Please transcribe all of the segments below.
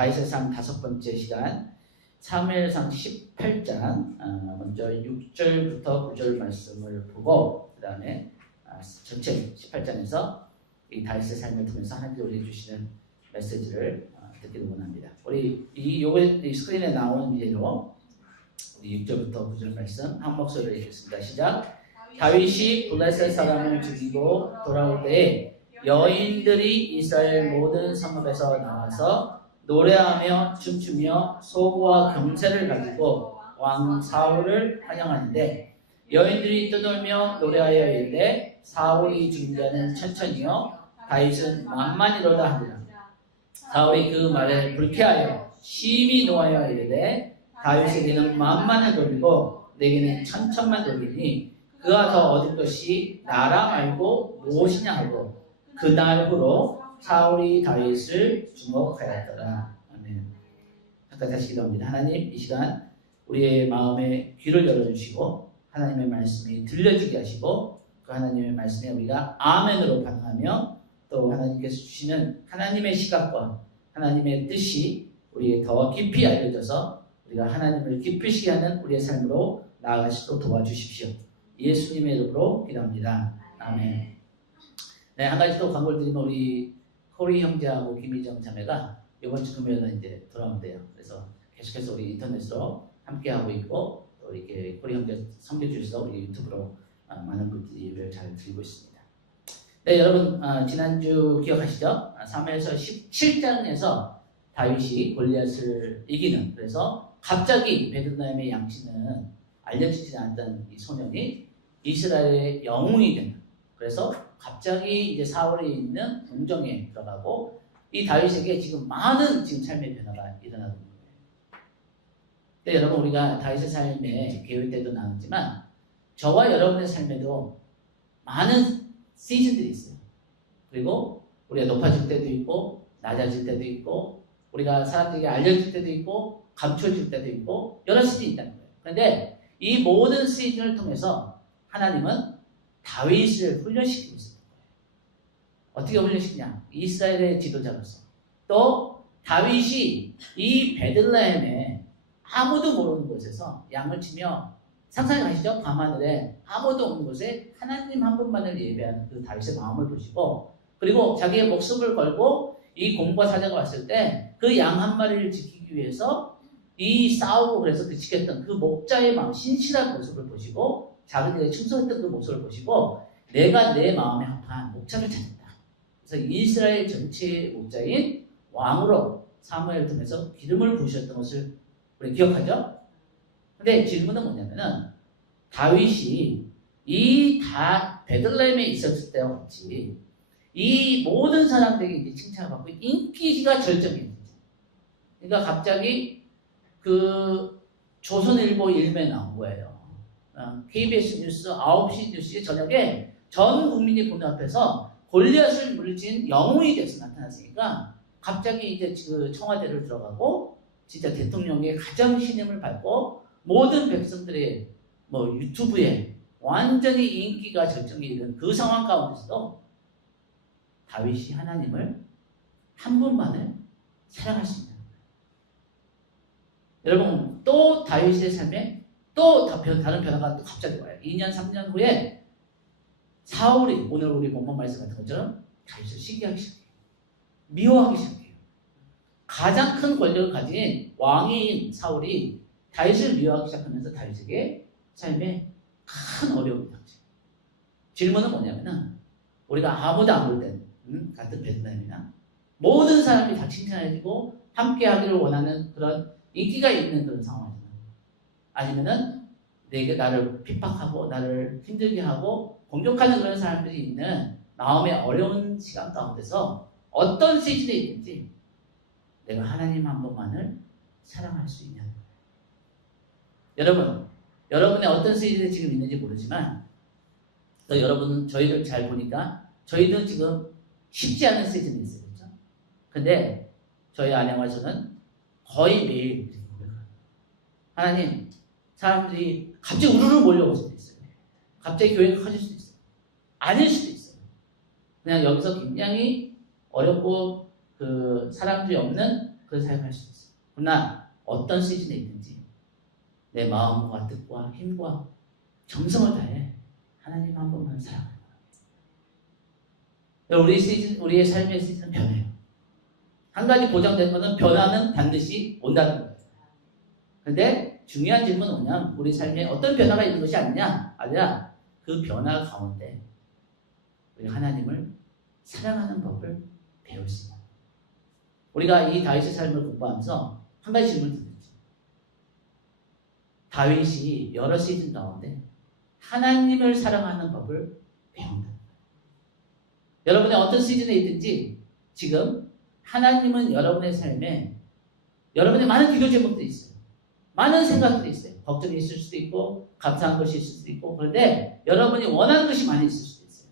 다윗의 삶 5번째 시간 사무엘상 18장 먼저 6절부터 9절 말씀을 보고 그 다음에 전체 18장에서 이 다윗의 삶을 통해서 하나님께 우리에게 주시는 메시지를 듣기를 원합니다. 우리 이 스크린에 나오는 예로 우리 6절부터 9절 말씀 한 목소리로 읽겠습니다. 시작. 다윗이 블레셋 사람을 죽이고 돌아올 때에 여인들이 이스라엘 모든 성읍에서 나와서 노래하며 춤추며 소고와 금새를 가지고 왕 사울을 환영하는데 여인들이 떠돌며 노래하여 이르되 사울이 죽은 자는 천천히요 다윗은 만만이로다 하니라. 사울이 그 말에 불쾌하여 심히 노하여 이르되 다윗에게는 만만을 돌리고 내게는 천천만 돌리니 그가 더 얻을 것이 나라 말고 무엇이냐 하고 그날 후로 사울이 다윗을 주목하였더라. 아멘. 잠깐 다시 기도합니다. 하나님, 이 시간 우리의 마음에 귀를 열어주시고 하나님의 말씀이 들려지게 하시고 그 하나님의 말씀에 우리가 아멘으로 반응하며 또 하나님께서 주시는 하나님의 시각과 하나님의 뜻이 우리에게 더 깊이 알려져서 우리가 하나님을 기쁘시게 하는 우리의 삶으로 나아가시도록 도와주십시오. 예수님의 이름으로 기도합니다. 아멘. 네, 한 가지 또 광고를 드리면 우리 코리 형제하고 김희정 자매가 이번 주 금요일에 이제 돌아온대요. 그래서 계속해서 우리 인터넷으로 함께하고 있고 또 이렇게 코리 형제 섬겨주셔서 우리 유튜브로 많은 분들을 잘 드리고 있습니다. 네, 여러분 지난주 기억하시죠? 사무엘서 17장에서 다윗이 골리앗을 이기는 그래서 갑자기 베들레헴의 양치는 알려지지 않았던 이 소년이 이스라엘의 영웅이 되는 그래서 갑자기 이제 사울이 있는 궁정에 들어가고 이 다윗에게 지금 많은 지금 삶의 변화가 일어나고 있는 거예요. 근데 여러분 우리가 다윗의 삶에 계획 때도 나눴지만 저와 여러분의 삶에도 많은 시즌들이 있어요. 그리고 우리가 높아질 때도 있고 낮아질 때도 있고 우리가 사람들에게 알려질 때도 있고 감춰질 때도 있고 여러 시즌이 있다는 거예요. 그런데 이 모든 시즌을 통해서 하나님은 다윗을 훈련시키고 있어요. 어떻게 훈련시키냐? 이스라엘의 지도자로서 또 다윗이 이 베들레헴에 아무도 모르는 곳에서 양을 치며 상상해 가시죠? 밤하늘에 아무도 없는 곳에 하나님 한 분만을 예배하는 그 다윗의 마음을 보시고 그리고 자기의 목숨을 걸고 이 공과 사자가 왔을 때 그 양 한 마리를 지키기 위해서 이 싸우고 그래서 그 지켰던 그 목자의 마음 신실한 모습을 보시고 자기들에게 충성했던 그 모습을 보시고 내가 내 마음에 합한 목자를 찾는다. 그래서 이스라엘 전체의 목자인 왕으로 사무엘을 통해서 기름을 부으셨던 것을 우리 기억하죠? 근데 질문은 뭐냐면은 다윗이 이 베들레헴에 있었을 때와 같이 이 모든 사람들에게 이제 칭찬을 받고 인기가 절정이에요. 그러니까 갑자기 그 조선일보 일면에 나온 거예요. KBS 뉴스 9시 뉴스의 저녁에 전 국민이 보는 앞에서 골리앗을 물리친 영웅이 돼서 나타났으니까 갑자기 이제 그 청와대를 들어가고 진짜 대통령의 가장 신임을 받고 모든 백성들의 뭐 유튜브에 완전히 인기가 절정에 이른 그 상황 가운데서도 다윗이 하나님을 한 분만을 사랑할 수 있는 거예요. 여러분 또 다윗의 삶에 또 다른 변화가 또 갑자기 와요. 2년 3년 후에 사울이 오늘 우리 본문 말씀 같은 것처럼 다윗을 시기하기 시작해요. 미워하기 시작해요. 가장 큰 권력을 가진 왕인 사울이 다윗을 미워하기 시작하면서 다윗에게 삶에 큰 어려움이 닥쳐요. 질문은 뭐냐면은 우리가 아무도 안 볼 때는 같은 베들레헴이나 모든 사람이 다 칭찬해주고 함께하기를 원하는 그런 인기가 있는 그런 상황이잖아요. 아니면은 내게 나를 핍박하고 나를 힘들게 하고 공격하는 그런 사람들이 있는 마음의 어려운 시간 가운데서 어떤 시즌에 있는지 내가 하나님 한 분만을 사랑할 수 있냐는 거예요. 여러분, 여러분의 어떤 시즌에 지금 있는지 모르지만 또 여러분 저희들 잘 보니까 저희는 지금 쉽지 않은 시즌에 있어요. 그렇죠? 근데 저희 아내와 저는 거의 매일 하나님 사람들이 갑자기 우르르 몰려올 수도 있어요. 갑자기 교회가 커질 수도 있어요. 아닐 수도 있어요. 그냥 여기서 굉장히 어렵고 그 사람들이 없는 그 사용할 수 있어요. 그러나 어떤 시즌에 있든지 내 마음과 뜻과 힘과 정성을 다해 하나님 한 분만 사랑하는 거예요. 우리의 삶의 시즌은 변해요. 한 가지 보장된 것은 변화는 반드시 온다는 거예요. 근데 중요한 질문은 뭐냐면 우리 삶에 어떤 변화가 있는 것이 아니라 그 변화 가운데 우리 하나님을 사랑하는 법을 배울 수 있는 거예요. 우리가 이 다윗의 삶을 공부하면서 한 가지 질문을 드렸죠. 다윗이 여러 시즌 가운데 하나님을 사랑하는 법을 배운다. 여러분의 어떤 시즌에 있든지 지금 하나님은 여러분의 삶에 여러분의 많은 기도 제목도 있어요. 많은 생각들이 있어요. 걱정이 있을 수도 있고 감사한 것이 있을 수도 있고 그런데 여러분이 원하는 것이 많이 있을 수도 있어요.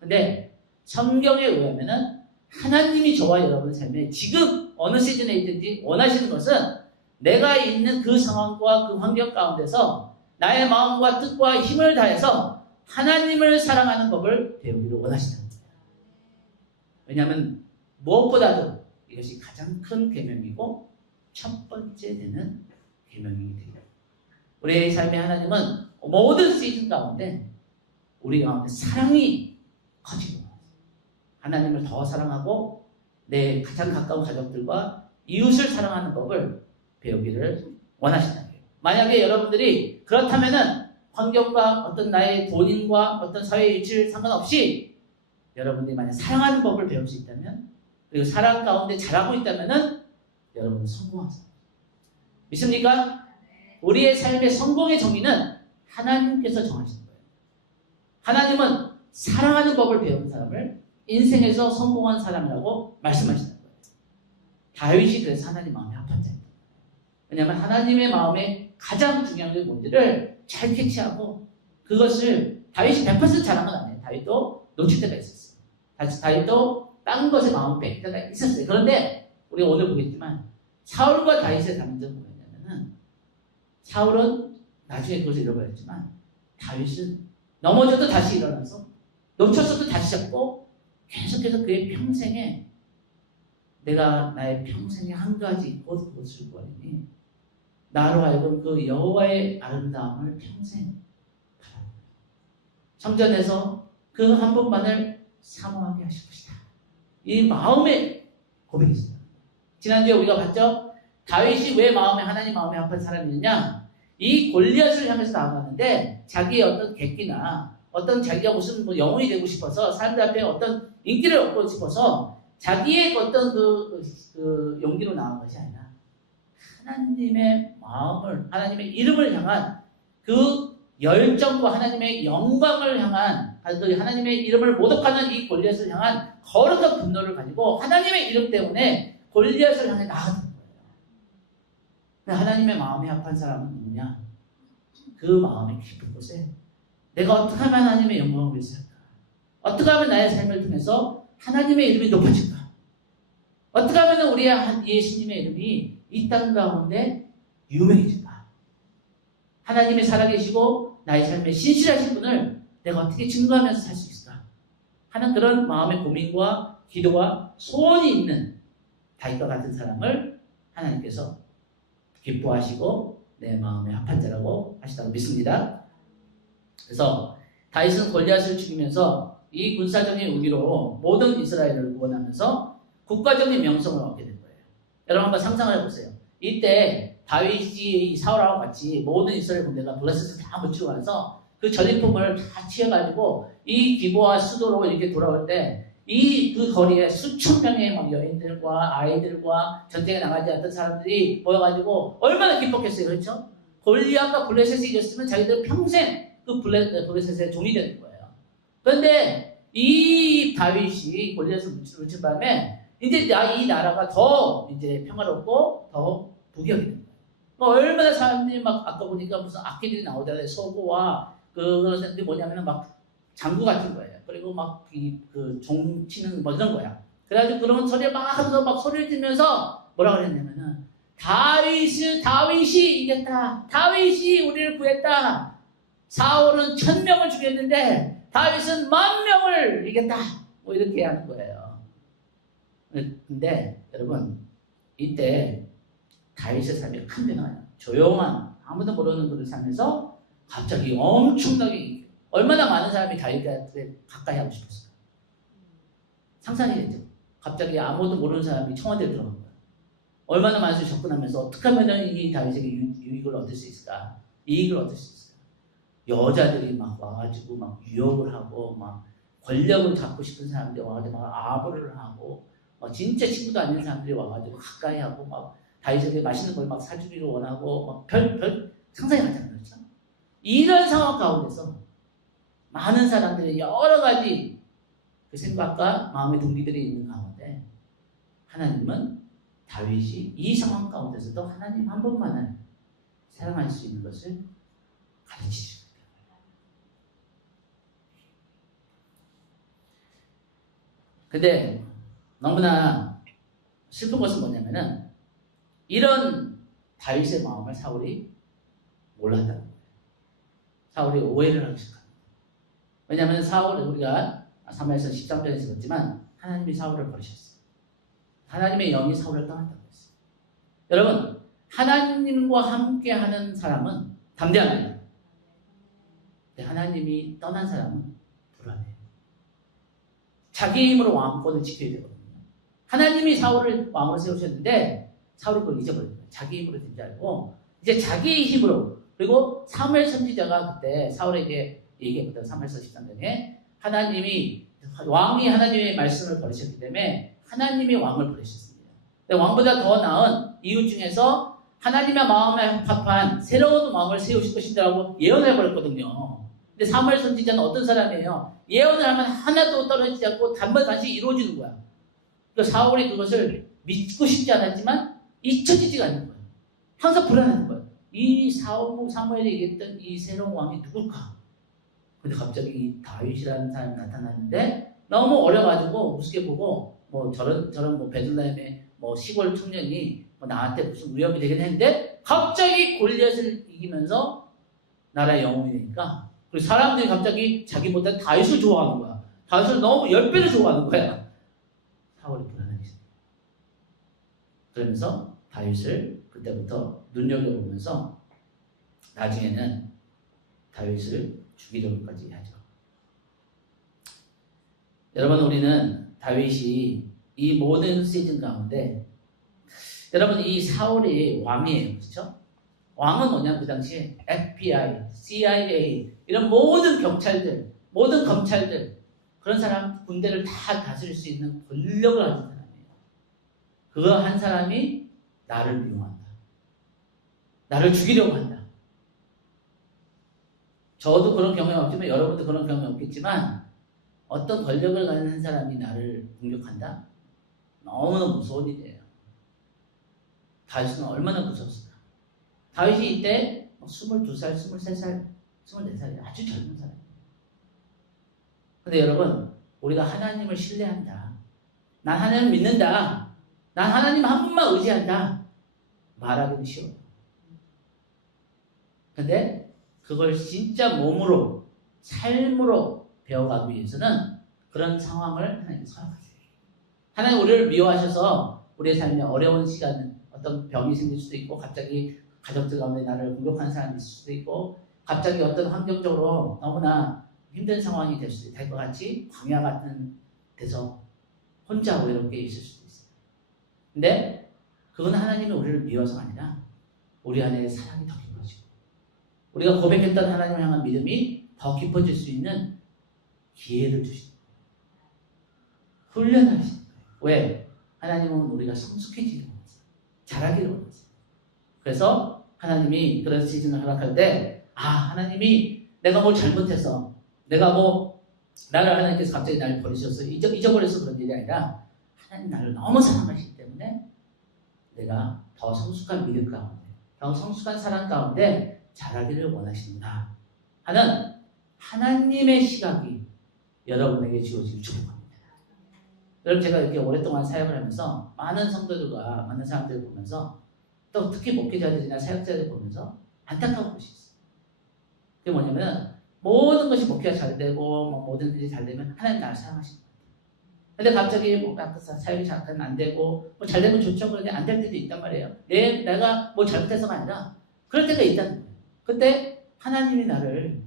근데 성경에 의하면은 하나님이 저와 여러분의 삶에 지금 어느 시즌에 있든지 원하시는 것은 내가 있는 그 상황과 그 환경 가운데서 나의 마음과 뜻과 힘을 다해서 하나님을 사랑하는 법을 배우기를 원하시는 거예요. 왜냐하면 무엇보다도 이것이 가장 큰 계명이고 첫 번째 되는 계명이 됩니다. 우리의 삶의 하나님은 모든 시즌 가운데 우리 가운데 사랑이 커지고 하나님을 더 사랑하고 내 가장 가까운 가족들과 이웃을 사랑하는 법을 배우기를 원하신다는 거예요. 만약에 여러분들이 그렇다면은 환경과 어떤 나의 본인과 어떤 사회의 위치를 상관없이 여러분들이 만약 사랑하는 법을 배울 수 있다면 그리고 사랑 가운데 자라고 있다면은 여러분은 성공하세요. 믿습니까? 우리의 삶의 성공의 정의는 하나님께서 정하시는 거예요. 하나님은 사랑하는 법을 배운 사람을 인생에서 성공한 사람이라고 말씀하시는 거예요. 다윗이 그래서 하나님 마음에 합한 자입니다. 왜냐하면 하나님의 마음에 가장 중요한 게 뭔지를 잘 캐치하고 그것을 다윗이 100% 잘한 건 아니에요. 다윗도 놓칠 때가 있었어요. 다윗도 다른 것에 마음을 뺄 때가 있었어요. 그런데 우리가 오늘 보겠지만 사울과 다윗의 단점은 뭐였냐면은 사울은 나중에 그것을 잃어버렸지만 다윗은 넘어져도 다시 일어나서 놓쳤어도 다시 잡고 계속해서 그의 평생에 내가 나의 평생에 한 가지 그것을 구하니 나로 하여금 그 여호와의 아름다움을 평생 바라보고 성전에서 그 한 번만을 사모하게 하실 것이다. 이 마음의 고백이 있습니다. 지난주에 우리가 봤죠? 다윗이 왜 하나님 마음에 합한 사람이냐? 이 골리앗을 향해서 나아갔는데 자기의 어떤 객기나 어떤 자기가 무슨 영웅이 되고 싶어서 사람들 앞에 어떤 인기를 얻고 싶어서 자기의 어떤 그 용기로 나온 것이 아니라 하나님의 마음을 하나님의 이름을 향한 그 열정과 하나님의 영광을 향한 하나님의 이름을 모독하는 이 골리앗을 향한 거룩한 분노를 가지고 하나님의 이름 때문에 골리앗을 향해 나아가는 거예요. 하나님의 마음에 합한 사람은 누구냐? 그 마음의 깊은 곳에 내가 어떻게 하면 하나님의 영광을 위해서 할까? 어떻게 하면 나의 삶을 통해서 하나님의 이름이 높아질까? 어떻게 하면 우리 예수님의 이름이 이 땅 가운데 유명해질까? 하나님이 살아계시고 나의 삶에 신실하신 분을 내가 어떻게 증거하면서 살 수 있을까? 하는 그런 마음의 고민과 기도와 소원이 있는 다윗과 같은 사람을 하나님께서 기뻐하시고 내 마음에 합한 자라고 하시다고 믿습니다. 그래서 다윗은 골리앗을 죽이면서 이 군사적인 의미로 모든 이스라엘을 구원하면서 국가적인 명성을 얻게 된 거예요. 여러분 한번 상상을 해보세요. 이때 다윗이 사울하고 같이 모든 이스라엘 군대가 블레셋을 다 묻히고 가서 그 전리품을 다 취해가지고 이 기브와 수도로 이렇게 돌아올 때 그 거리에 수천 명의 막 여인들과 아이들과 전쟁에 나가지 않던 사람들이 모여가지고 얼마나 기뻤겠어요. 그렇죠? 골리앗과 블레셋이 이겼으면 자기들 평생 그 블레셋의 종이 되는 거예요. 그런데 이 다윗이 골리앗을 묻힌 다음에 이제 이 나라가 더 이제 평화롭고 더 부귀하게 된 거예요. 얼마나 사람들이 막 아까 보니까 무슨 악기들이 나오잖아요. 소고와 그것이 뭐냐면은 막 장구 같은 거예요. 그리고 막 그 종 치는 뭐 이런 거야. 그래가지고 그런 소리에 막 하면서 막 소리를 지면서 뭐라 그랬냐면은 다윗이 이겼다. 다윗이 우리를 구했다. 사울은 1000명을 죽였는데 다윗은 10,000명을 이겼다. 뭐 이렇게 하는 거예요. 근데 여러분 이때 다윗의 삶에 큰 변화가 나요. 조용한 아무도 모르는 그런 삶에서 갑자기 엄청나게 얼마나 많은 사람이 다윗한테 가까이 하고 싶었어요. 상상이 되죠. 갑자기 아무도 모르는 사람이 청와대에 들어간 거예요. 얼마나 많은 사람이 접근하면서 어떻게 하면 이 다윗에게 유익을 얻을 수 있을까? 이익을 얻을 수 있을까? 여자들이 막 와가지고 막 유혹을 하고 막 권력을 잡고 싶은 사람들이 와가지고 막 아부를 하고 막 진짜 친구도 아닌 사람들이 와가지고 가까이 하고 막 다윗에게 맛있는 걸 막 사주기를 원하고 막 별 상상이 가지 않는 거죠. 이런 상황 가운데서 많은 사람들의 여러 가지 그 생각과 마음의 동기들이 있는 가운데 하나님은 다윗이 이 상황 가운데서도 하나님 한 분만을 사랑할 수 있는 것을 가르치십니다. 근데 너무나 슬픈 것은 뭐냐면은 이런 다윗의 마음을 사울이 몰랐다는 거예요. 사울이 오해를 하기 시작합니다. 왜냐하면 사울은 우리가 사무엘서 13장에서 봤지만 하나님이 사울을 버리셨어요. 하나님의 영이 사울을 떠났다고 했어요. 여러분, 하나님과 함께하는 사람은 담대합니다. 근데 하나님이 떠난 사람은 불안해요. 자기 힘으로 왕권을 지켜야 되거든요. 하나님이 사울을 왕으로 세우셨는데 사울은 그걸 잊어버린 거예요. 자기 힘으로 된 줄 알고 이제 자기의 힘으로. 그리고 사무엘 선지자가 그때 사울에게 얘기했거든요. 사무엘서 13장에 왕이 하나님의 말씀을 버리셨기 때문에 하나님이 왕을 버리셨습니다. 근데 왕보다 더 나은 이유 중에서 하나님의 마음에 합한 새로운 왕을 세우실 것이라고 예언을 해버렸거든요. 근데 사무엘 선지자는 어떤 사람이에요? 예언을 하면 하나도 떨어지지 않고 단번에 이루어지는 거야. 그러니까 사울이 그것을 믿고 싶지 않았지만 잊혀지지가 않는 거예요. 항상 불안한 거예요. 이 사무엘이 얘기했던 이 새로운 왕이 누굴까? 근데 갑자기 이 다윗이라는 사람이 나타났는데 너무 어려가지고 우습게 보고 뭐 저런 뭐 베들레헴의 뭐 시골 청년이 뭐 나한테 무슨 위협이 되긴 했는데 갑자기 골리앗을 이기면서 나라의 영웅이 되니까 그리고 사람들이 갑자기 자기보다 다윗을 좋아하는 거야. 다윗을 너무 10배를 좋아하는 거야. 사울이 불안하게 생겨. 그러면서 다윗을 그때부터 눈여겨보면서 나중에는 다윗을 죽이려고까지 하죠. 여러분, 우리는 다윗이 이 모든 시즌 가운데 여러분 이 사울이 왕이에요. 그렇죠? 왕은 뭐냐? 그 당시에 FBI, CIA 이런 모든 경찰들, 모든 검찰들 그런 사람 군대를 다 다스릴 수 있는 권력을 가진 사람이에요. 그거 한 사람이 나를 미워한다. 나를 죽이려고 한다. 저도 그런 경험이 없지만 여러분도 그런 경험이 없겠지만 어떤 권력을 가진 한 사람이 나를 공격한다? 너무나 무서운 일이에요. 다윗은 얼마나 무서웠을까? 다윗이 이때 22살, 23살, 24살이 아주 젊은 사람이에요. 근데 여러분, 우리가 하나님을 신뢰한다. 난 하나님 믿는다. 난 하나님 한 분만 의지한다. 말하기는 쉬워요. 근데 그걸 진짜 몸으로, 삶으로 배워가기 위해서는 그런 상황을 하나님 허락하세요. 하나님 우리를 미워하셔서 우리의 삶에 어려운 시간, 어떤 병이 생길 수도 있고 갑자기 가족들 가운데 나를 공격하는 사람이 있을 수도 있고 갑자기 어떤 환경적으로 너무나 힘든 상황이 될 것 같이 광야 같은 데서 혼자 외롭게 있을 수도 있어요. 근데 그건 하나님이 우리를 미워서가 아니라 우리 안에 사랑이 더 깊어지고 우리가 고백했던 하나님을 향한 믿음이 더 깊어질 수 있는 기회를 주시는 거예요. 훈련을 하시는 거예요. 왜? 하나님은 우리가 성숙해지기를 원하세요. 자라기를 원하세요. 그래서 하나님이 그런 시즌을 허락할 때 하나님이 내가 뭘 잘못해서 내가 나를 하나님께서 갑자기 나를 버리셔서 잊어버려서 그런 일이 아니라 하나님 나를 너무 사랑하시기 때문에 내가 더 성숙한 믿음 가운데 더 성숙한 사랑 가운데 자라기를 원하신다 하는 하나님의 시각이 여러분에게 주어질 축복합니다. 여러분, 제가 이렇게 오랫동안 사역을 하면서 많은 성도들과 많은 사람들을 보면서 또 특히 목회자들이나 사역자들 보면서 안타까운 것이 있어요. 그게 뭐냐면 모든 것이 목회가 잘 되고 모든 일이 잘 되면 하나님 나를 사랑하시는 거예요. 근데 갑자기 뭐 사역이 잠깐 안 되고 뭐 잘 되면 좋죠. 그런데 안 될 때도 있단 말이에요. 내가 뭐 잘못해서가 아니라 그럴 때가 있다는 거예요. 그때 하나님이 나를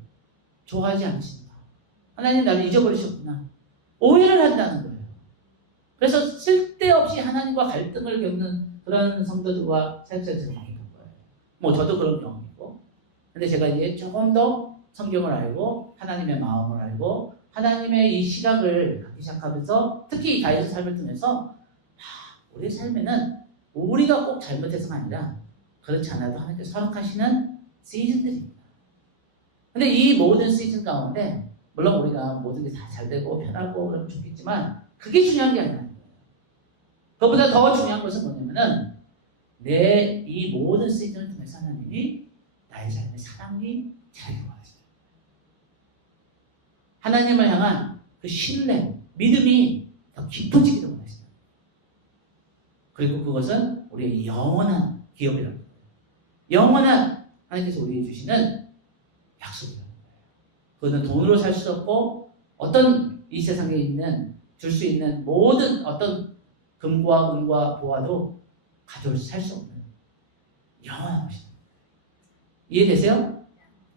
좋아하지 않으신다. 하나님이 나를 잊어버리셨구나. 오해를 한다는 거예요. 그래서 쓸데없이 하나님과 갈등을 겪는 그런 성도들과 사역자들이 많이 있는 거예요. 뭐 저도 그런 경험이 있고. 근데 제가 이제 조금 더 성경을 알고 하나님의 마음을 알고 하나님의 이 시각을 갖기 시작하면서 특히 이 다윗의 삶을 통해서 우리의 삶에는 우리가 꼭 잘못해서가 아니라 그렇지 않아도 하나님께서 허락하시는 시즌들입니다. 근데 이 모든 시즌 가운데 물론 우리가 모든 게 다 잘 되고 편하고 그러면 좋겠지만 그게 중요한 게 아니라는 거예요. 그것보다 더 중요한 것은 뭐냐면은 내 이 모든 시즌을 통해서 하나님이 나의 삶의 사랑이 자유가 하시죠. 하나님을 향한 그 신뢰, 믿음이 더 깊어지기를 원하시죠. 그리고 그것은 우리의 영원한 기업이라는 거예요. 영원한 하나님께서 우리에게 주시는 약속이라는 거예요. 그것은 돈으로 살 수 없고 어떤 이 세상에 있는 줄 수 있는 모든 어떤 금과 은과 보화도 가져올 살 수 없는 영원한 것입니다. 이해되세요?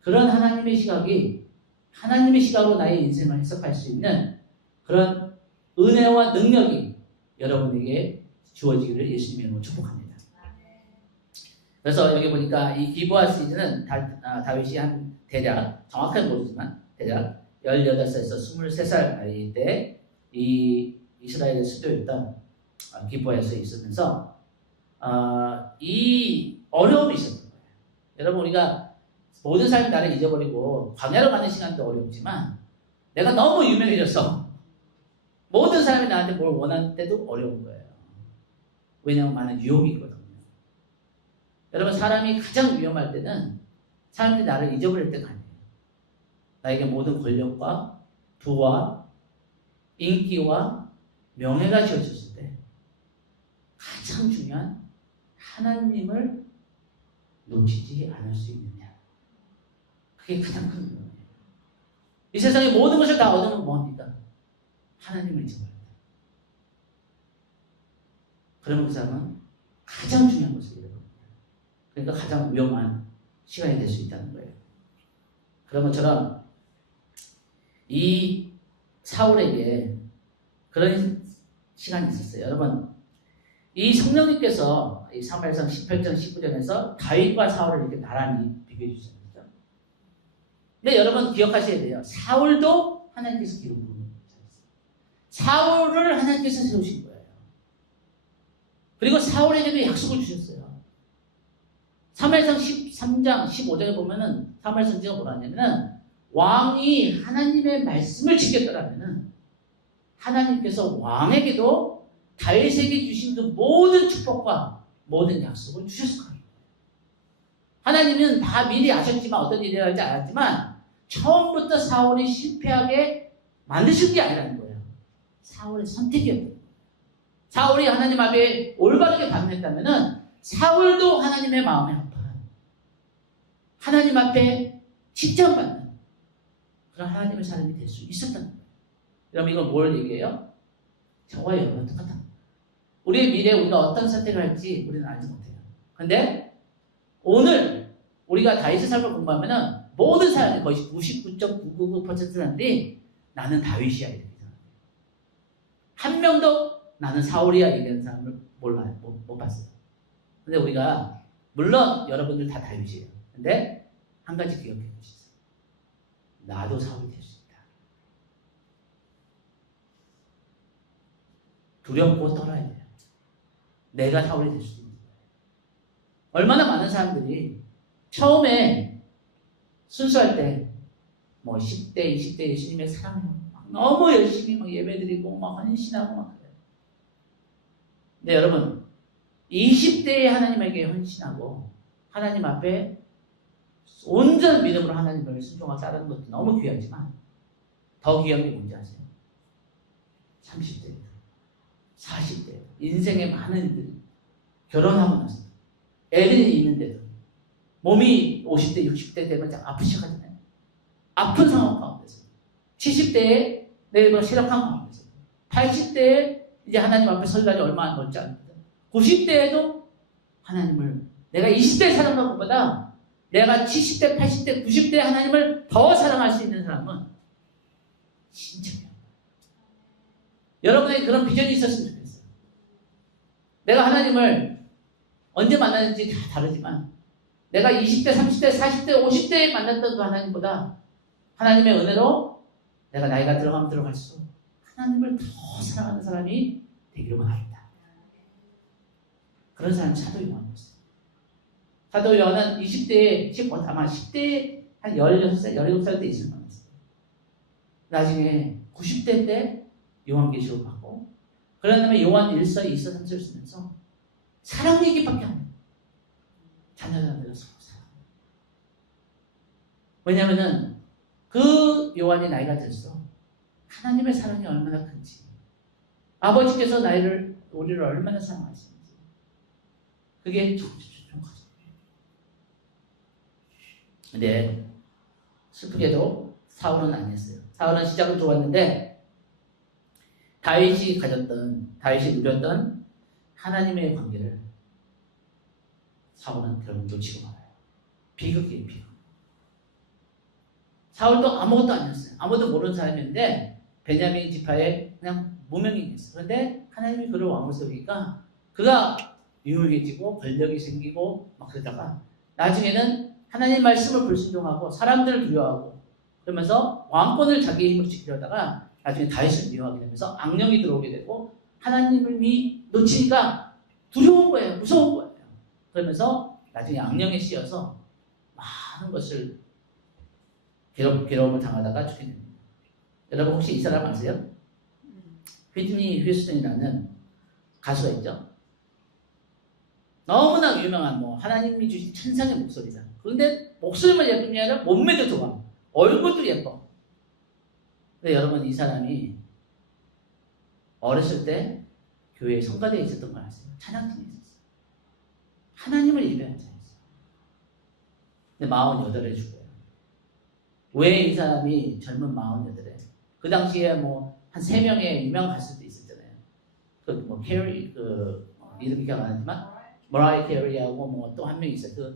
그런 하나님의 시각이 하나님의 시각으로 나의 인생을 해석할 수 있는 그런 은혜와 능력이 여러분에게 주어지기를 예수님의 이름으로 축복합니다. 그래서 여기 보니까 이 기브아 시즌은 다윗이 한 대략 정확하게 모르지만 대략 18살에서 23살 나이 때 이 이스라엘의 수도였던 기브아에서 있으면서 이 어려움이 있었던 거예요. 여러분 우리가 모든 사람이 나를 잊어버리고 광야로 가는 시간도 어렵지만 내가 너무 유명해져서 모든 사람이 나한테 뭘 원하는 때도 어려운 거예요. 왜냐하면 많은 유혹이 있거든요. 여러분 사람이 가장 위험할 때는 사람들이 나를 잊어버릴 때가 아니에요. 나에게 모든 권력과 부와 인기와 명예가 지어졌을 때 가장 중요한 하나님을 놓치지 않을 수 있느냐. 그게 가장 큰 문제예요. 이 세상의 모든 것을 다 얻으면 뭐합니까? 하나님을 잊어버립니다. 그러면 그 사람은 가장 중요한 것을 잃어버립니다. 그러니까 가장 위험한 시간이 될 수 있다는 거예요. 그런 것처럼 이 사울에게 그런 시간이 있었어요. 여러분 이 성령님께서 이 사무엘상 18장 19절에서 다윗과 사울을 이렇게 나란히 비교해 주셨죠. 근데 여러분 기억하셔야 돼요. 사울도 하나님께서 기록을 하셨어요. 사울을 하나님께서 세우신 거예요. 그리고 사울에게도 약속을 주셨어요. 사무엘상 13장 15절에 보면은 사무엘 선지가 뭐라 하냐면은 왕이 하나님의 말씀을 지켰더라면은 하나님께서 왕에게도 다윗에게 주신 그 모든 축복과 모든 약속을 주셨을 거예요. 하나님은 다 미리 아셨지만 어떤 일이 일어날지 알았지만 처음부터 사울이 실패하게 만드신 게 아니라는 거예요. 사울의 선택이었던 거예요. 사울이 하나님 앞에 올바르게 반응했다면은 사울도 하나님의 마음에 합한 하나님 앞에 칭찬받는 그런 하나님의 사람이 될 수 있었던 거예요. 여러분 이건 뭘 얘기해요? 저와 여러분 똑같은 거예요. 우리의 미래에 우리가 어떤 선택을 할지 우리는 알지 못해요. 근데 오늘 우리가 다윗의 삶을 공부하면은 모든 사람들이 거의 99.999% 사람들이 나는 다윗이야 이렇게 생각해요. 한 명도 나는 사울이야 얘기하는 사람을 몰라요. 못 봤어요. 근데 우리가 물론 여러분들 다 다윗이에요. 근데 한 가지 기억해 주세요. 나도 사울이 될 수 있다. 두렵고 떨어야 돼요. 내가 사울이 될 수 있는 거예요. 얼마나 많은 사람들이 처음에 순수할 때 뭐 10대, 20대 예수님의 사랑을 막 너무 열심히 막 예배드리고 막 헌신하고 막 그래요. 근데 여러분 20대에 하나님에게 헌신하고 하나님 앞에 온전 믿음으로 하나님을 순종하고 따르는 것도 너무 귀하지만 더 귀한 게 뭔지 아세요? 30대, 40대 인생의 많은 일들이 결혼하고 나서 애들이 있는데도 몸이 50대, 60대 되면 아프기 시작하잖아요. 아픈 상황 가운데서 70대에 내가 실업한 가운데서 80대에 이제 하나님 앞에 설날이 얼마 안 멀지 않거든. 90대에도 하나님을 내가 20대 사랑한 것보다 내가 70대, 80대, 90대 하나님을 더 사랑할 수 있는 사람은 진짜 미안해. 여러분에게 그런 비전이 있었으면 좋겠어요. 내가 하나님을 언제 만나는지 다 다르지만 내가 20대, 30대, 40대, 50대에 만났던 그 하나님보다 하나님의 은혜로 내가 나이가 들어가면 들어갈수록 하나님을 더 사랑하는 사람이 되기를 원합니다. 그런 사람이 사도 요한이었어요. 사도 요한은 20대에, 아마 10대에 한 16살, 17살 때 있을 만했어요. 나중에 90대 때 요한계시록 받고, 그런 다음에 요한 1서, 2서, 3서를 쓰면서 사랑 얘기밖에 안 해요. 자녀들한테 서로 사랑. 왜냐면은 그 요한이 나이가 들었어. 하나님의 사랑이 얼마나 큰지, 아버지께서 우리를 얼마나 사랑하시는지, 그게 좀 커져. 근데 슬프게도 사울은 아니었어요. 사울은 시작은 좋았는데 다윗이 누렸던 하나님의 관계를 사울은 결국 놓치고 말아요. 비극이에요, 비극. 사울도 아무것도 아니었어요. 아무도 모르는 사람이었는데 베냐민 지파에 그냥 무명인이었어요. 그런데 하나님이 그를 왕으로 세우니까 그가 유명해지고 권력이 생기고 막 그러다가 나중에는 하나님 말씀을 불순종하고 사람들을 두려워하고 그러면서 왕권을 자기의 힘으로 지키려 하다가 나중에 다윗을 미워하게 되면서 악령이 들어오게 되고 하나님을 놓치니까 두려운 거예요. 무서운 거예요. 그러면서 나중에 악령에 씌어서 많은 것을 괴로움을 당하다가 죽게 됩니다. 여러분 혹시 이 사람 아세요? 휘트니 휴스턴이라는 가수가 있죠. 너무나 유명한 하나님이 주신 천상의 목소리잖아. 그런데 목소리만 예쁜 게 아니라 몸매도 좋아. 얼굴도 예뻐. 근데 여러분 이 사람이 어렸을 때 교회에 성가대에 있었던 걸 아세요? 찬양팀에 있었어요. 하나님을 예배한 자였어요. 근데 48에 죽어요. 왜 이 사람이 젊은 48에? 그 당시에 한 3명의 유명 가수도 있었잖아요. 캐리, 이름이 기억 안 나지만, 머라이 캐리하고 또 한 명 있어요.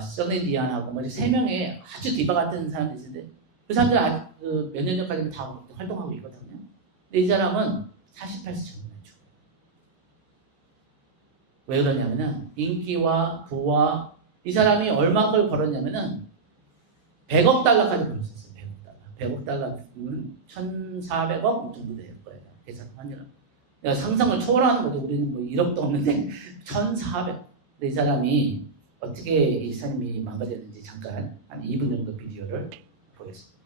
써니 디안하고 3명의 아주 디바 같은 사람들이 있는데, 그 사람들 몇 년 전까지는 다 활동하고 있거든요. 근데 이 사람은 48세 젊은 죽어요. 왜 그러냐면은, 인기와 부와, 이 사람이 얼마큼 벌었냐면은, 100억 달러까지 벌었었어요. 100억 달러는 1,400억 정도 될 거예요. 계산 환율은. 내가 상상을 초월하는 거죠. 우리는 1억도 없는데 1,400. 근데 이 사람이 어떻게 이 삶이 망가졌는지 잠깐 한 2분 정도 비디오를 보겠습니다.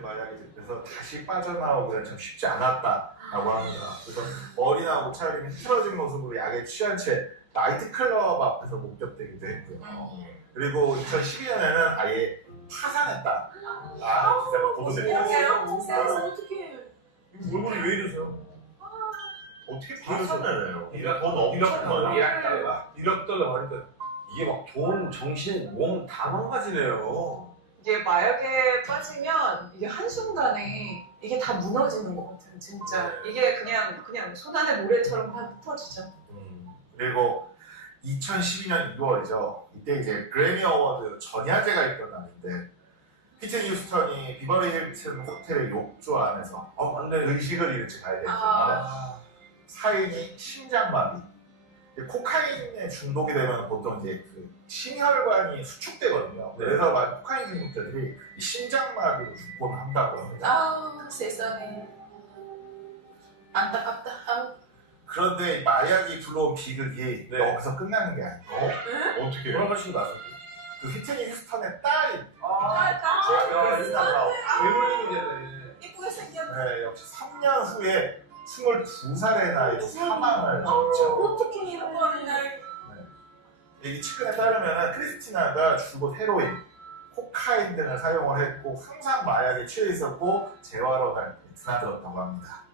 만약에 그래서 다시 빠져나오기는 참 쉽지 않았다라고 합니다. 그래서 머리나 옷차림이 흐트러진 모습으로 약에 취한 채 나이트클럽 앞에서 목격되기도 했고요. 그리고 2012년에는 아예 파산했다. 기사가 보도됐어요. 어떻게? 얼굴이 왜 이러세요? 어떻게 파산을 해요? 돈 엄청 많이 1억 달러 하니까 이게 막 돈, 정신, 몸 다 망가지네요. 이게 마약에 빠지면 이게 한순간에 이게 다 무너지는 것 같아요, 진짜. 이게 그냥 손안의 모래처럼 다 흩어지죠. 그리고 2012년 2월이죠. 이때 이제 그래미 어워드 전야제가 있던 날인데 피트니 휴스턴이 비버리 힐튼 호텔의 욕조 안에서 의식을 잃은 채 발견했는데 사인이 심장마비. 코카인에 중독이 되면 보통 이제 심혈관이 수축되거든요. 그래서 많은 코카인 중독자들이 심장마비로 죽곤 한다고 합니다. 세상에. 안타깝다. 그런데 마약이 불러온 비극이 여기서 끝나는 게 아니고 어떻게? 돌아가시고 나서 그 휘트니 휴스턴의 딸이 외국인이 되네. 이쁘게 생겼네. 역시 3년 후에 22살의 나이로 사망을 했죠. 어떻게 이런 거를 이 측근에 따르면 크리스티나가 줄곧 헤로인, 코카인 등을 사용을 했고 항상 마약에 취해 있었고 재활원을 드나들었다고 합니다.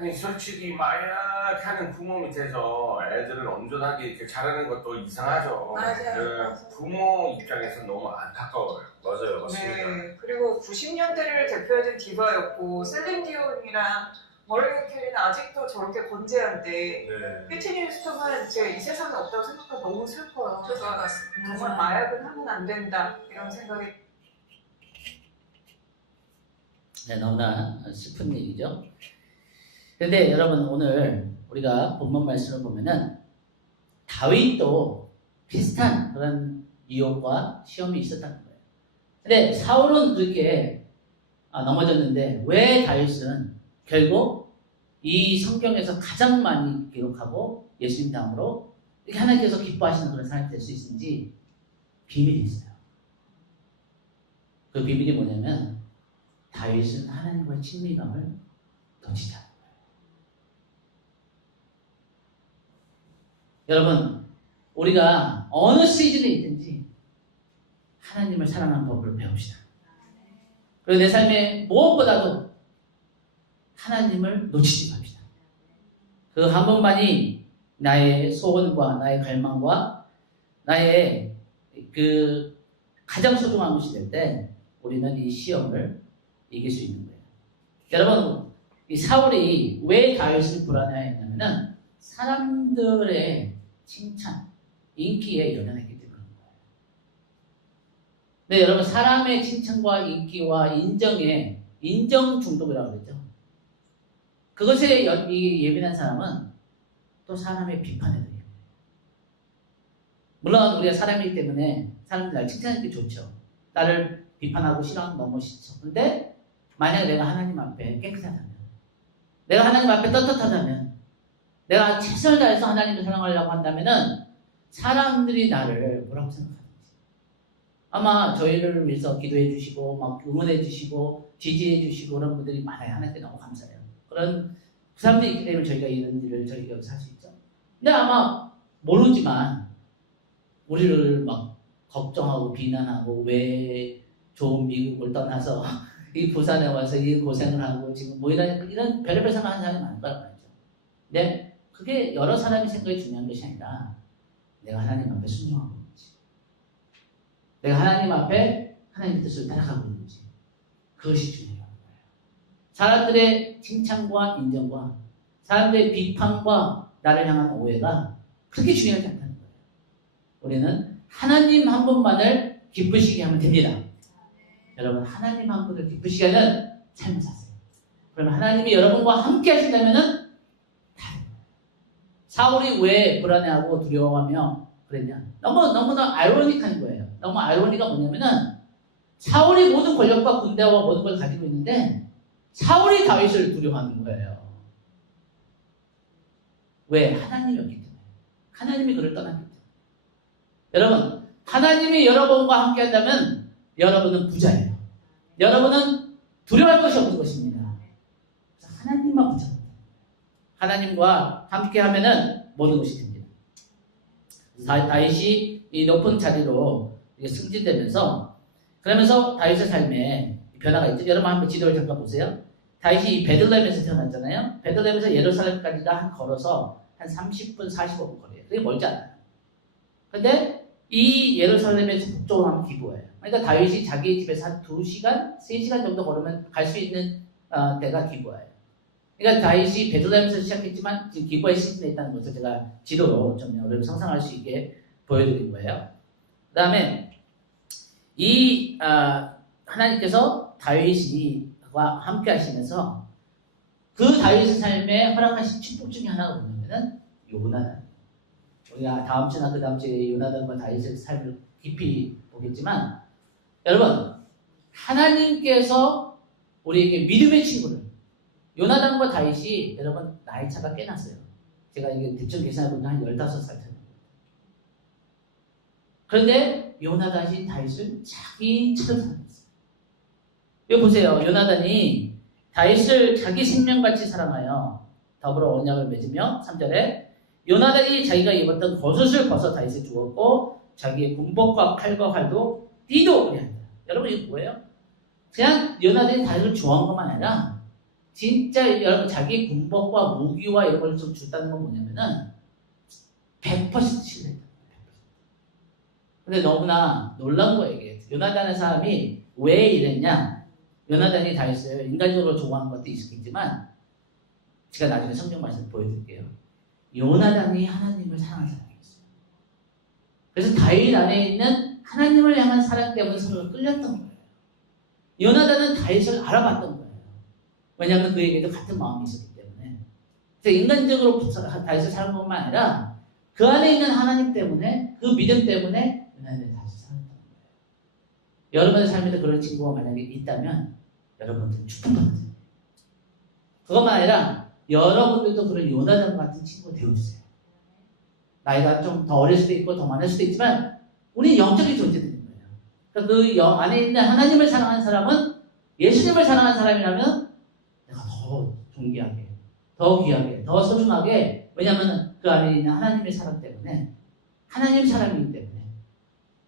아니 솔직히 마약하는 부모 밑에서 애들을 온전하게 이렇게 자라는 것도 이상하죠. 맞아요. 부모 입장에서 너무 안타까워요. 맞아요, 맞습니다. 네. 그리고 90년대를 대표해준 디바였고 셀린 디온이랑 머리어 캐리는 아직도 저렇게 건재한데 네. 휘트니 휴스턴은 이제 이 세상에 없다고 생각하면 너무 슬퍼요. 제가 정말 마약은 하면 안 된다 이런 생각이. 네, 너무나 슬픈 얘기죠. 그런데 여러분 오늘 우리가 본문 말씀을 보면은 다윗도 비슷한 그런 유혹과 시험이 있었다는 거예요. 근데 사울은 그렇게 넘어졌는데 왜 다윗은 결국 이 성경에서 가장 많이 기록하고 예수님 다음으로 이렇게 하나님께서 기뻐하시는 그런 사람이 될 수 있는지 비밀이 있어요. 그 비밀이 뭐냐면 다윗은 하나님과의 친밀감을 놓치지 않아요. 여러분, 우리가 어느 시즌에 있든지 하나님을 사랑하는 법을 배웁시다. 그리고 내 삶에 무엇보다도 하나님을 놓치지 맙시다. 그 한 번만이 나의 소원과 나의 갈망과 나의 그 가장 소중한 것이 될 때 우리는 이 시험을 이길 수 있는 거예요. 여러분, 이 사울이 왜 다윗을 불안해했냐면은 사람들의 칭찬, 인기에 연연했기 때문인 거예요. 네, 여러분 사람의 칭찬과 인기와 인정 중독이라고 그러죠. 그것에 예민한 사람은 또 사람의 비판에도 예민해요. 물론 우리가 사람이기 때문에 사람들이 날 칭찬하는 게 좋죠. 나를 비판하고 싫어하는 건 너무 싫죠. 근데 만약 내가 하나님 앞에 깨끗하다면, 내가 하나님 앞에 떳떳하다면, 내가 최선을 다해서 하나님을 사랑하려고 한다면은 사람들이 나를 뭐라고 생각하는지 아마 저희를 위해서 기도해 주시고 막 응원해 주시고 지지해 주시고 그런 분들이 많아요. 하나님께 너무 감사해요. 그런 사람들이 있기 때문에 저희가 이런 일을 저희가 여기서 할 수 있죠. 근데 아마 모르지만 우리를 막 걱정하고 비난하고 왜 좋은 미국을 떠나서 이 부산에 와서 이 고생을 하고 지금 뭐 이런 별의별 생각하는 사람이 많을 거란 말이죠. 근데 그게 여러 사람의 생각이 중요한 것이 아니라 내가 하나님 앞에 순종하고 있는지, 내가 하나님 앞에 하나님의 뜻을 따라가고 있는지, 그것이 중요한 거예요. 사람들의 칭찬과 인정과 사람들의 비판과 나를 향한 오해가 그렇게 중요하지 않다는 거예요. 우리는 하나님 한 분만을 기쁘시게 하면 됩니다. 여러분 하나님 한 분을 기쁘시게 하는 삶을 사세요. 그러면 하나님이 여러분과 함께 하신다면은 사울이 왜 불안해하고 두려워하며 그랬냐? 너무나 아이러닉한 거예요. 너무 아이러니가 뭐냐면은 사울이 모든 권력과 군대와 모든 걸 가지고 있는데 사울이 다윗을 두려워하는 거예요. 왜? 하나님이었기 때문에. 하나님이 그를 떠났기 때문에. 여러분, 하나님이 여러분과 함께 한다면 여러분은 부자예요. 여러분은 두려워할 것이 없는 것입니다. 그래서 하나님만 붙잡아요. 하나님과 함께 하면은 모든 것이 됩니다. 다윗이 이 높은 자리로 승진되면서 그러면서 다윗의 삶에 변화가 있죠. 여러분 한번 지도를 잠깐 보세요. 다윗이 베들레헴에서 태어났잖아요. 베들레헴에서 예루살렘까지가 걸어서 한 30분, 45분 거리예요. 그게 멀지 않아요. 근데 이 예루살렘에서 북쪽으로 하면 기부예요. 그러니까 다윗이 자기 집에서 한 2시간, 3시간 정도 걸으면 갈 수 있는 데가 기부예요. 그러니까 다윗이 베들레헴에서 시작했지만 지금 기부의 시즌에 있다는 것을 제가 지도로 좀 여러분 상상할 수 있게 보여드린 거예요. 그 다음에 이 하나님께서 다윗과 함께 하시면서 그 다윗의 삶에 허락하신 축복 중에 하나가 뭐냐면은 요나단. 우리가 다음 주나 그 다음 주에 요나단과 다윗의 삶을 깊이 보겠지만 여러분 하나님께서 우리에게 믿음의 친구를 요나단과 다윗이 여러분 나이 차가 꽤 났어요. 제가 이게 대충 계산해보면 한 15살 차이. 그런데 요나단이 다윗을 자기처럼 사랑했어요. 여기 보세요. 요나단이 다윗을 자기 생명같이 사랑하여 더불어 언약을 맺으며 3절에 요나단이 자기가 입었던 겉옷을 벗어 다윗에 주었고 자기의 군복과 칼과 활도 띠도 그리하니라. 여러분 이게 뭐예요? 그냥 요나단이 다윗을 좋아한 것만 아니라 진짜 여러분 자기 군복과 무기와 이런 걸 좀 줬다는 건 뭐냐면은 100% 신뢰다. 근데 너무나 놀라운 거예요 이게. 요나단의 사람이 왜 이랬냐? 요나단이 다윗을 인간적으로 좋아하는 것도 있겠지만 제가 나중에 성경 말씀 보여드릴게요. 요나단이 하나님을 사랑하는 사람이었어요. 그래서 다윗 안에 있는 하나님을 향한 사랑 때문에 서로 끌렸던 거예요. 요나단은 다윗을 알아봤던 거예요. 왜냐하면 그에게도 같은 마음이 있었기 때문에. 그래서 인간적으로 다윗을 사랑한 것만 아니라 그 안에 있는 하나님 때문에, 그 믿음 때문에 요나단이 다윗을 사랑했던 거예요. 여러분의 삶에도 그런 친구가 만약에 있다면 여러분들은 축복받으세요. 그것만 아니라 여러분들도 그런 요나단 같은 친구가 되어주세요. 나이가 좀 더 어릴 수도 있고 더 많을 수도 있지만 우리는 영적인 존재들인 거예요. 그러니까 그 안에 있는 하나님을 사랑하는 사람은 예수님을 사랑하는 사람이라면 내가 더 존귀하게, 더 귀하게, 더 소중하게, 왜냐하면 그 안에 있는 하나님의 사랑 때문에, 하나님 사랑이기 때문에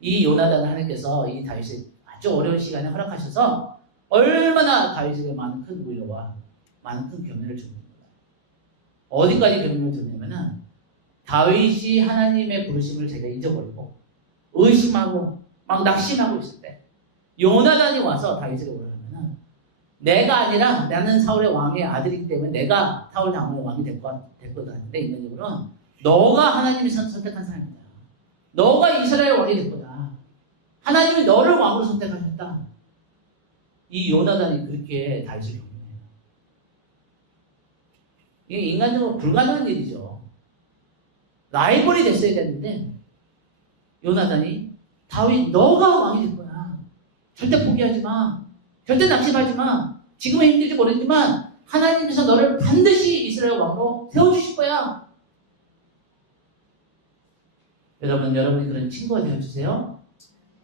이 요나단을 하나님께서 이 다윗의 아주 어려운 시간에 허락하셔서 얼마나 다윗에게 많은 큰 위로와 많은 큰 격려를 주는 거예요. 어디까지 격려를 주냐면은 다윗이 하나님의 부르심을 제가 잊어버리고 의심하고 막 낙심하고 있을 때 요나단이 와서 다윗에게 뭐라 하면은 내가 아니라 나는 사울의 왕의 아들이기 때문에 내가 사울 다음의 왕이 될 거다 하는데 인간적으로는 너가 하나님이 선택한 사람이다. 너가 이스라엘 왕이 될 거다. 하나님이 너를 왕으로 선택하셨다. 이 요나단이 그렇게 다윗을 격려해요. 이게 인간적으로 불가능한 일이죠. 라이벌이 됐어야 되는데 요나단이 다윗 너가 왕이 될 거야. 절대 포기하지 마. 절대 낙심하지 마. 지금은 힘들지 모르지만 하나님께서 너를 반드시 이스라엘 왕으로 세워주실 거야. 여러분이 그런 친구가 되어주세요.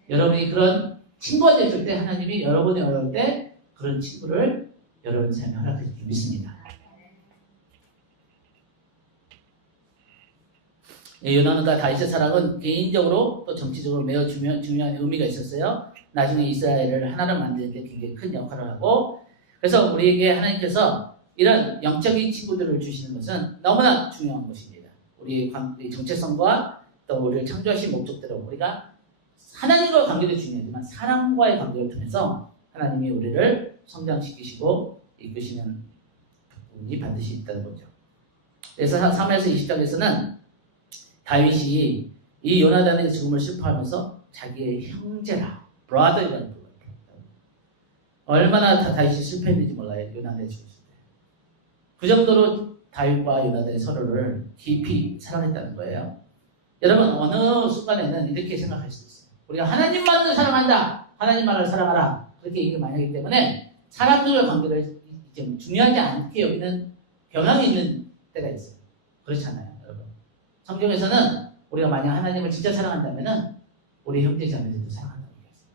여러분이 그런 친구가 되어줄 때 하나님이 여러분이 어려울 때 그런 친구를 여러분 삶에 허락해 주길 믿습니다. 요나단과 다윗의 사랑은 개인적으로 또 정치적으로 매우 중요한 의미가 있었어요. 나중에 이스라엘을 하나로 만드는데 굉장히 큰 역할을 하고, 그래서 우리에게 하나님께서 이런 영적인 친구들을 주시는 것은 너무나 중요한 것입니다. 우리 정체성과 또 우리를 창조하신 목적대로 우리가 하나님과 관계도 중요하지만 사랑과의 관계를 통해서 하나님이 우리를 성장시키시고 이끄시는 부분이 반드시 있다는 거죠. 그래서 3에서 20장에서는 다윗이 이 요나단의 죽음을 슬퍼하면서 자기의 형제라, 브라더이라는 부분을 얼마나 다윗이 슬퍼했는지 몰라요. 요나단이 죽었을 때. 그 정도로 다윗과 요나단이 서로를 깊이 사랑했다는 거예요. 여러분 어느 순간에는 이렇게 생각할 수 있어요. 우리가 하나님만을 사랑한다. 하나님만을 사랑하라. 그렇게 얘기를 많이 하기 때문에 사람들과 관계를 좀 중요하지 않게 여기는 경향이 있는 때가 있어요. 그렇잖아요. 성경에서는 우리가 만약 하나님을 진짜 사랑한다면 우리 형제 자매들도 사랑한다고 얘기했어요.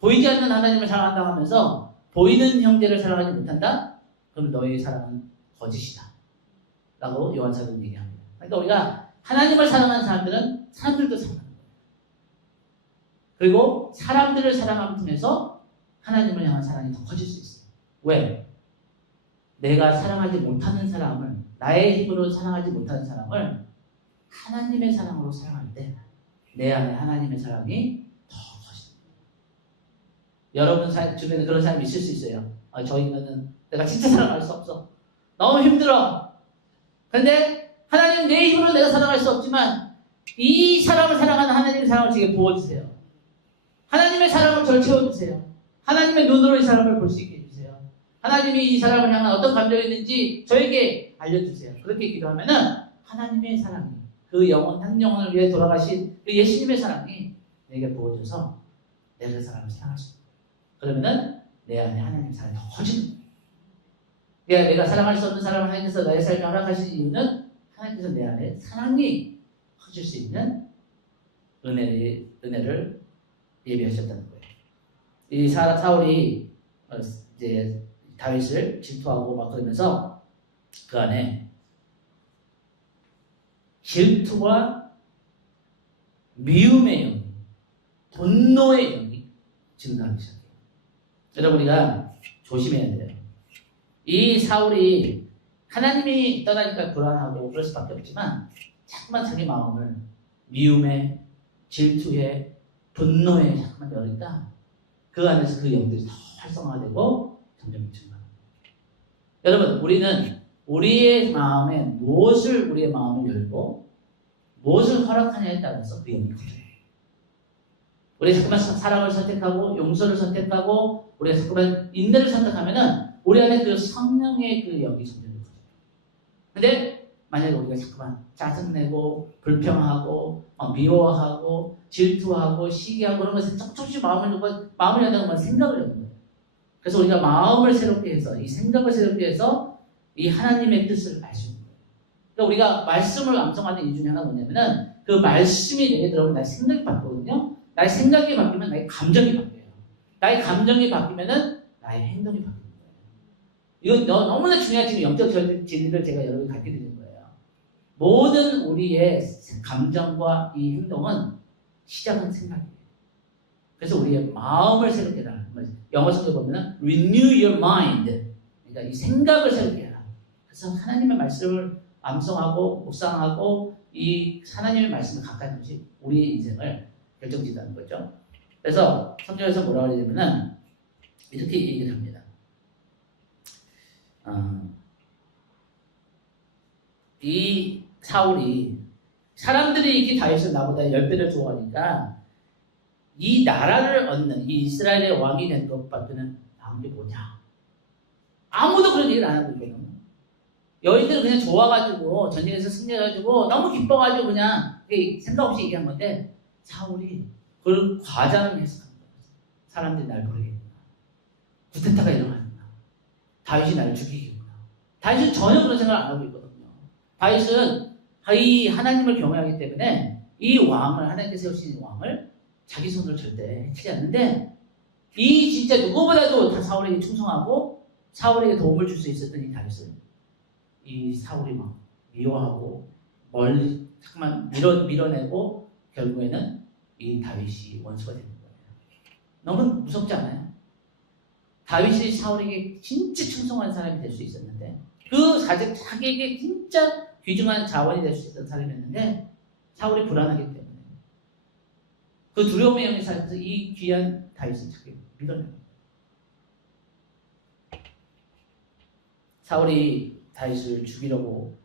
보이지 않는 하나님을 사랑한다고 하면서 보이는 형제를 사랑하지 못한다? 그럼 너의 사랑은 거짓이다. 라고 요한사도는 얘기합니다. 그러니까 우리가 하나님을 사랑하는 사람들은 사람들도 사랑하는 거예요. 그리고 사람들을 사랑함을 통해서 하나님을 향한 사랑이 더 커질 수 있어요. 왜? 내가 사랑하지 못하는 사람을, 나의 힘으로 사랑하지 못하는 사람을 하나님의 사랑으로 사랑할 때 내 안에 하나님의 사랑이 더 커집니다. 여러분 주변에 그런 사람이 있을 수 있어요. 저 인간은 내가 진짜 사랑할 수 없어. 너무 힘들어. 그런데 하나님 내 힘으로 내가 사랑할 수 없지만 이 사람을 사랑하는 하나님의 사랑을 제게 부어주세요. 하나님의 사랑을 절 채워주세요. 하나님의 눈으로 이 사람을 볼 수 있게 해주세요. 하나님이 이 사람을 향한 어떤 감정이 있는지 저에게 알려주세요. 그렇게 기도하면은 하나님의 사랑이 그 영혼, 한 영혼을 위해 돌아가신 그 예수님의 사랑이 내게 부어져서 내가 사람을 사랑할 수 있는 거예요. 그러면은 내 안에 하나님의 사랑이 더 커지는 거예요. 내가 사랑할 수 없는 사람을 하나님께서 나의 삶에 허락하신 이유는 하나님께서 내 안에 사랑이 커질 수 있는 은혜를 예비하셨다는 거예요. 이 사울이 이제 다윗을 질투하고 막 그러면서 그 안에 질투와 미움의 영이, 분노의 영이 증가하기 시작해요. 여러분 우리가 조심해야 돼요. 이 사울이 하나님이 떠나니까 불안하고 그럴 수밖에 없지만 자꾸만 자기 마음을 미움에, 질투에, 분노에 자꾸만 열으니까 그 안에서 그 영들이 더 활성화되고 점점 증가합니다. 여러분, 우리는 우리의 마음에 무엇을 우리의 마음을 열고 무엇을 허락하냐에 따라서 그 영이 커져요. 우리가 자꾸만 사랑을 선택하고 용서를 선택하고 우리가 자꾸만 인내를 선택하면은 우리 안에 그 성령의 그 영이 점점 커져요. 근데 만약에 우리가 자꾸만 짜증내고 불평하고 미워하고 질투하고 시기하고 그런 것에 조금씩 마음을 여는 건 생각을 여는 거예요. 그래서 우리가 마음을 새롭게 해서 이 생각을 새롭게 해서 이 하나님의 뜻을 알 수 있는 거예요. 그러니까 우리가 말씀을 암송하는 이유 중에 하나가 뭐냐면은 그 말씀이 내게 들어오면 나의 생각이 바뀌거든요. 나의 생각이 바뀌면 나의 감정이 바뀌어요. 나의 감정이 바뀌면은 나의 행동이 바뀌는 거예요. 이건 너무나 중요한 지금 영적 진리를 제가 여러분께 가르쳐 드리는 거예요. 모든 우리의 감정과 이 행동은 시작은 생각이에요. 그래서 우리의 마음을 새롭게 해라. 영어 성경에 보면은 renew your mind. 그러니까 이 생각을 새롭게 해라. 그래서 하나님의 말씀을 암송하고 묵상하고 이 하나님의 말씀을 가까이 하는 것이 우리의 인생을 결정짓는 거죠. 그래서 성경에서 뭐라고 하냐면은 이렇게 얘기를 합니다. 이 사울이 사람들이 이렇게 다윗을 나보다 10배를 좋아하니까 이 나라를 얻는 이 이스라엘의 왕이 된 것밖에는 나온 게 뭐냐? 아무도 그런 얘기를 안 하고 있거든요. 여인들은 그냥 좋아가지고 전쟁에서 승리해가지고 너무 기뻐가지고 그냥 생각 없이 얘기한 건데 사울이 그걸 과장을 해석한 거예요. 사람들이 날 버리겠구나. 구테타가 일어나는구나. 다윗이 나를 죽이겠구나. 다윗은 전혀 그런 생각을 안 하고 있거든요. 다윗은 이 하나님을 경외하기 때문에 이 왕을 하나님께서 세우신 왕을 자기 손으로 절대 해치지 않는데 이 진짜 누구보다도 다 사울에게 충성하고 사울에게 도움을 줄 수 있었던 이 다윗을 이 사울이 막 미워하고 멀리 잠깐만 밀어내고 결국에는 이 다윗이 원수가 되는 거예요. 너무 무섭지 않아요? 다윗이 사울에게 진짜 충성한 사람이 될 수 있었는데 그 자기에게 진짜 귀중한 자원이 될 수 있었던 사람이었는데 사울이 불안하기 때문에 그 두려움의 영이 살면서 이 귀한 다윗을 자기 밀어내요. 사울이 다윗을 죽이려고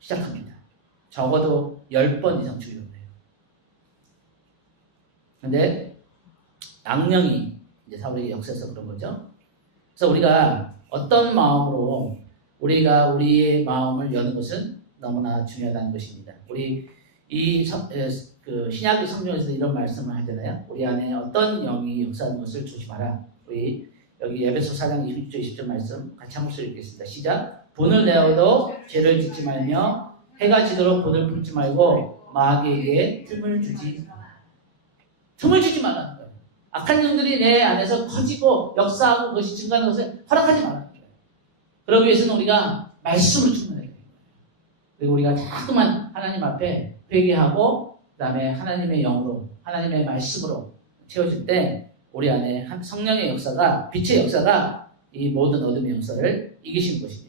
시작합니다. 적어도 10번 이상 죽이려고 해요. 근데 악령이 이제 사울에게 역사해서 그런 거죠. 그래서 우리가 어떤 마음으로 우리가 우리의 마음을 여는 것은 너무나 중요하다는 것입니다. 우리 그 신약 성경에서 이런 말씀을 하잖아요. 우리 안에 어떤 영이 역사하는 것을 조심하라. 우리 여기 에베소 4장 20절 20절 말씀 같이 한 목소리 읽겠습니다. 시작. 분을 내어도 죄를 짓지 말며 해가 지도록 분을 품지 말고 마귀에게 틈을 주지 마라. 틈을 주지 말라는 거예요. 악한 영들이 내 안에서 커지고 역사하고 그것이 증가하는 것을 허락하지 말라는 거예요. 그러기 위해서는 우리가 말씀을 충분해야 돼요. 그리고 우리가 자꾸만 하나님 앞에 회개하고 그 다음에 하나님의 영으로 하나님의 말씀으로 채워질 때 우리 안에 성령의 역사가 빛의 역사가 이 모든 어둠의 역사를 이기시는 것입니다.